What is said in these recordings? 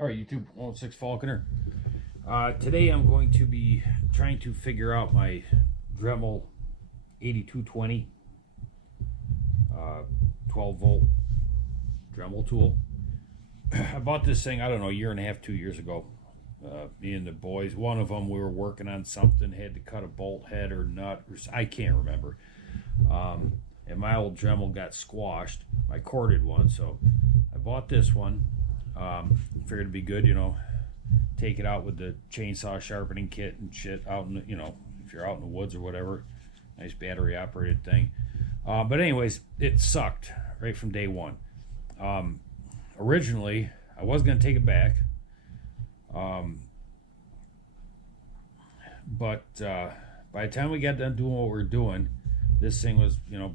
All right, YouTube 106 Falconer. Today I'm going to be trying to figure out my Dremel 8220 12 volt Dremel tool. I bought this thing, I don't know, a year and a half, 2 years ago. Me and the boys, one of them, we were working on something, had to cut a bolt head or nut, or I can't remember. And my old Dremel got squashed, my corded one, so I bought this one. Figured it'd be good, you know, take it out with the chainsaw sharpening kit and shit out in the, you know, if you're out in the woods or whatever. Nice battery operated thing. But anyways, it sucked right from day one. Originally, I was going to take it back. But by the time we got done doing what we were doing, this thing was, you know,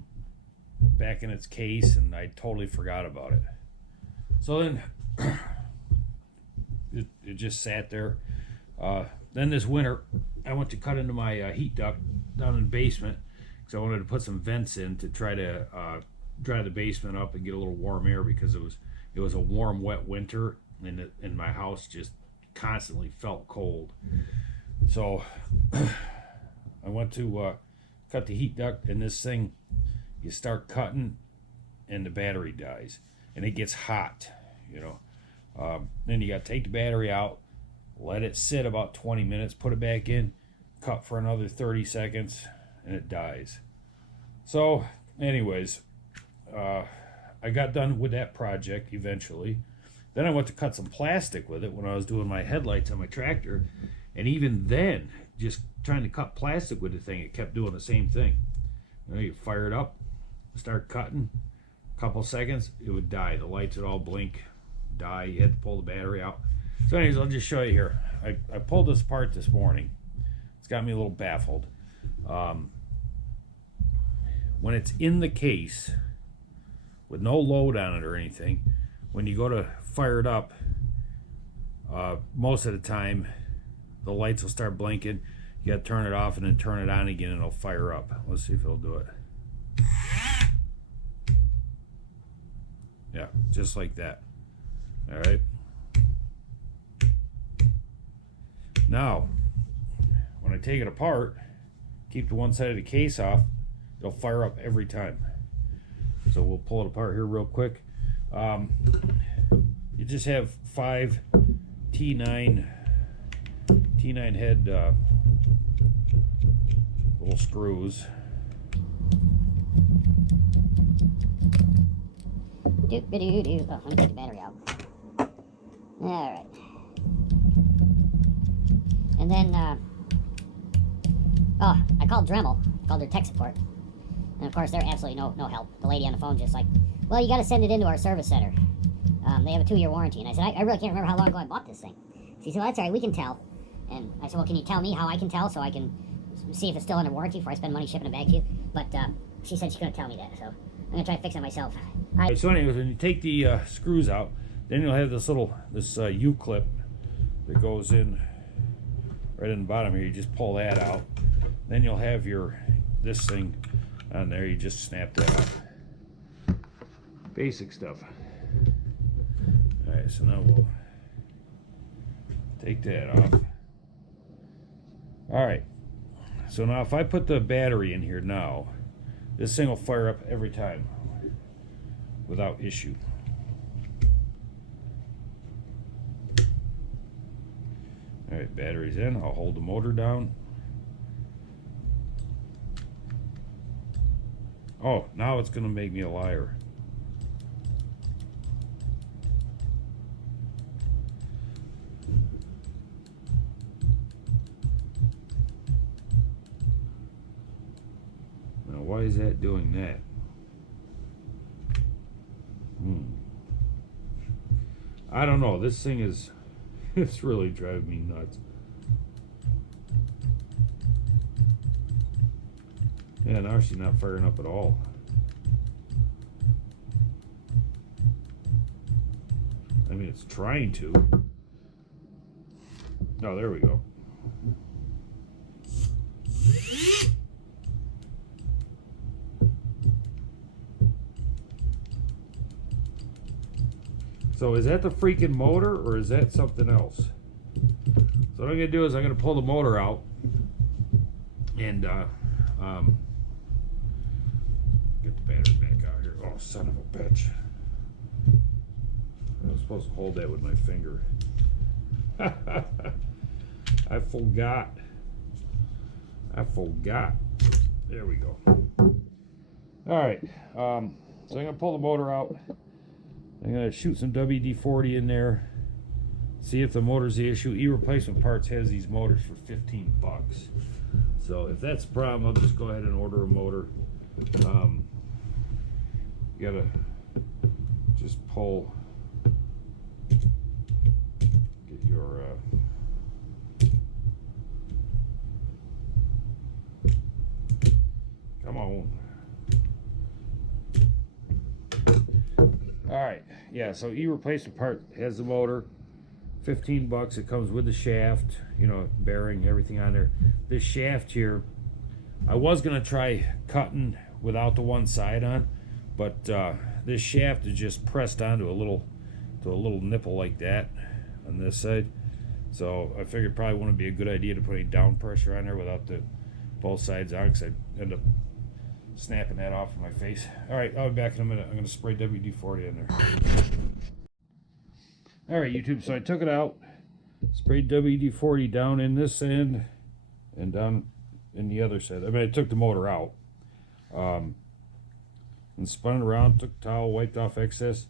back in its case, and I totally forgot about it. So then it just sat there. Then this winter, I went to cut into my heat duct down in the basement because I wanted to put some vents in to try to dry the basement up and get a little warm air, because it was a warm, wet winter, and my house just constantly felt cold. So I went to cut the heat duct, and this thing, you start cutting and the battery dies and it gets hot, you know. Then you got to take the battery out, let it sit about 20 minutes, put it back in, cut for another 30 seconds, and it dies. So anyways, I got done with that project eventually. Then I went to cut some plastic with it when I was doing my headlights on my tractor, and even then, just trying to cut plastic with the thing, it kept doing the same thing. You know, you fire it up, start cutting, a couple seconds, it would die. The lights would all blink, die. You had to pull the battery out. So anyways, I'll just show you here. I pulled this apart this morning. It's got me a little baffled. When it's in the case with no load on it or anything, when you go to fire it up, most of the time the lights will start blinking. You got to turn it off and then turn it on again, and it'll fire up. Let's see if it'll do it. Yeah, just like that. All right. Now, when I take it apart, keep the one side of the case off, it'll fire up every time. So we'll pull it apart here real quick. You just have 5 T9 head little screws. Oh, let me take the battery out. Alright. And then, I called Dremel, called their tech support. And of course, they're absolutely no help. The lady on the phone just like, well, you gotta send it into our service center. They have a 2-year warranty. And I said, I really can't remember how long ago I bought this thing. She said, well, that's all right, we can tell. And I said, well, can you tell me how I can tell so I can see if it's still under warranty before I spend money shipping it back to you? But she said she couldn't tell me that, so I'm gonna try to fix it myself. So anyways, when you take the screws out, then you'll have this U-clip that goes in right in the bottom here. You just pull that out. Then you'll have this thing on there. You just snap that off. Basic stuff. All right, so now we'll take that off. All right, so now if I put the battery in here now, this thing will fire up every time without issue. All right, battery's in. I'll hold the motor down. Oh, now it's gonna make me a liar. Now, why is that doing that? I don't know. This thing is, it's really driving me nuts. Yeah, now she's not firing up at all. I mean, it's trying to. Oh, there we go. So is that the freaking motor or is that something else? So what I'm gonna do is I'm gonna pull the motor out and get the battery back out here. Oh, son of a bitch. I was supposed to hold that with my finger. I forgot. There we go. Alright, so I'm going to pull the motor out. I'm going to shoot some WD-40 in there. See if the motor's the issue. E-Replacement Parts has these motors for 15 bucks. So if that's the problem, I'll just go ahead and order a motor. You gotta just pull, get your come on. Alright, yeah, so E-Replacement Part has the motor, 15 bucks. It comes with the shaft, you know, bearing, everything on there. This shaft here, I was gonna try cutting without the one side on, but this shaft is just pressed onto a little nipple like that on this side. So I figured probably wouldn't be a good idea to put any down pressure on there without the both sides on, because I'd end up snapping that off of my face. Alright, I'll be back in a minute. I'm going to spray WD-40 in there. Alright, YouTube, so I took it out, sprayed WD-40 down in this end and down in the other side. I mean, I took the motor out and spun it around, took the towel, wiped off excess,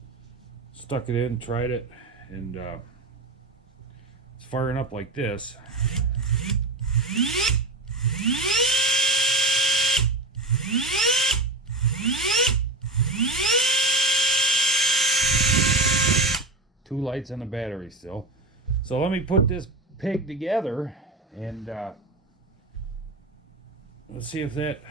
stuck it in, tried it, and it's firing up like this. Two lights on the battery still. So let me put this pig together and let's see if that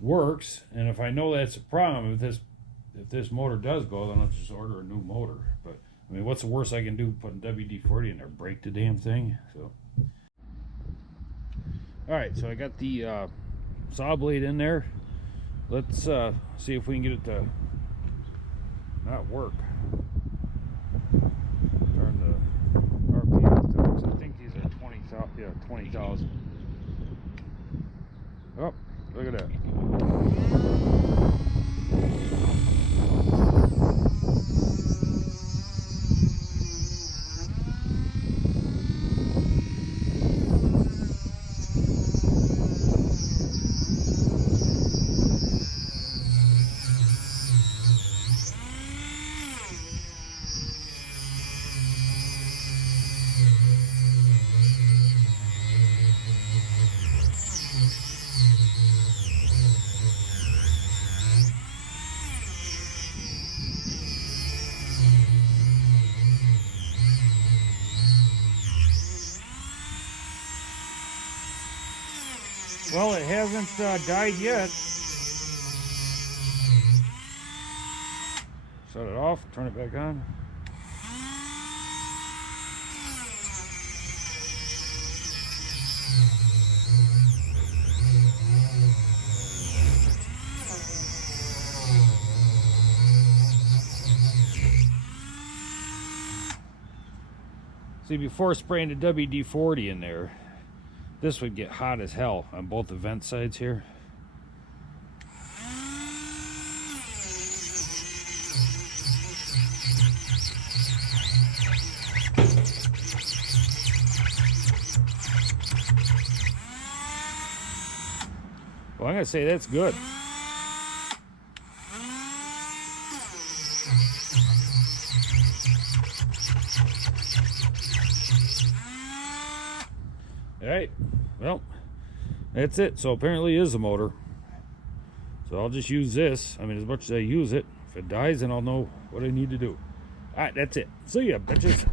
works. And if I know that's a problem, if this motor does go, then I'll just order a new motor. But I mean, what's the worst I can do? Putting WD-40 in there, break the damn thing. So all right, so I got the saw blade in there. Let's see if we can get it to not work. Turn the RPMs to, because I think these are 20,000. Yeah, 20,000. Oh, look at that. Well, it hasn't died yet. Shut it off, turn it back on. See, before spraying the WD-40 in there, this would get hot as hell on both the vent sides here. Well, I'm gonna say that's good. Alright, well, that's it. So apparently it is a motor. So I'll just use this. I mean, as much as I use it, if it dies, then I'll know what I need to do. Alright, that's it. See ya, bitches.